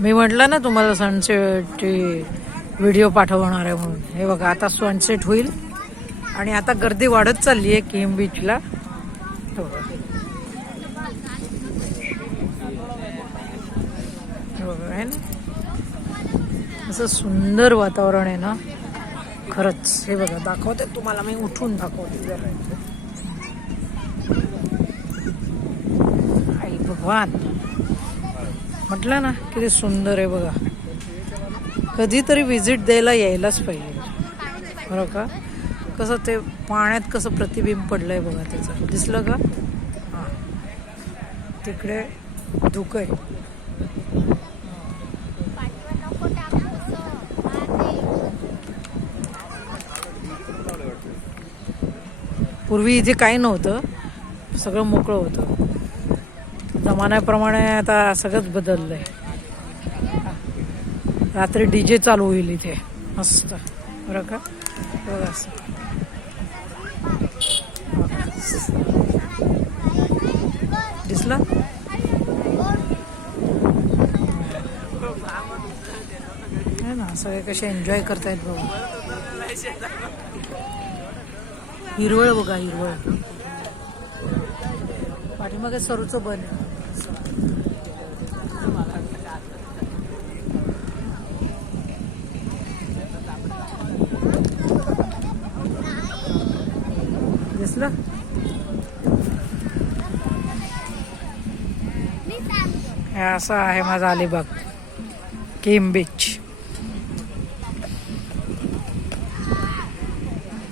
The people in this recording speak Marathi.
मी म्हटलं ना तुम्हाला सनसेट व्हिडिओ पाठवणार आहे म्हणून. हे बघा आता सनसेट होईल आणि आता गर्दी वाढत चालली आहे किम बीचला. आहे ना असं सुंदर वातावरण आहे ना खरंच. हे बघा दाखवते तुम्हाला, मी उठून दाखवते जरा. आई भगवान, म्हटलं ना किती सुंदर आहे बघा. कधीतरी व्हिजिट द्यायला यायलाच पाहिजे बरं का. कसं ते पाण्यात कसं प्रतिबिंब पडलंय बघा त्याचं, दिसलं का? हां तिकडे धुकं आहे. पूर्वी इथे काही नव्हतं, सगळं मोकळं होतं. जमान्याप्रमाणे आता सगळंच बदललंय. रात्री डीजे चालू होईल इथे मस्त बरं का. बघा असं दिसलं है ना. सगळे कसे एन्जॉय करतायत बघा. हिरवळ बघा, हिरवळ. पाठीमागे सरूचं बन आहे. दिसलं? हे असं आहे माझा अलिबाग किम बीच.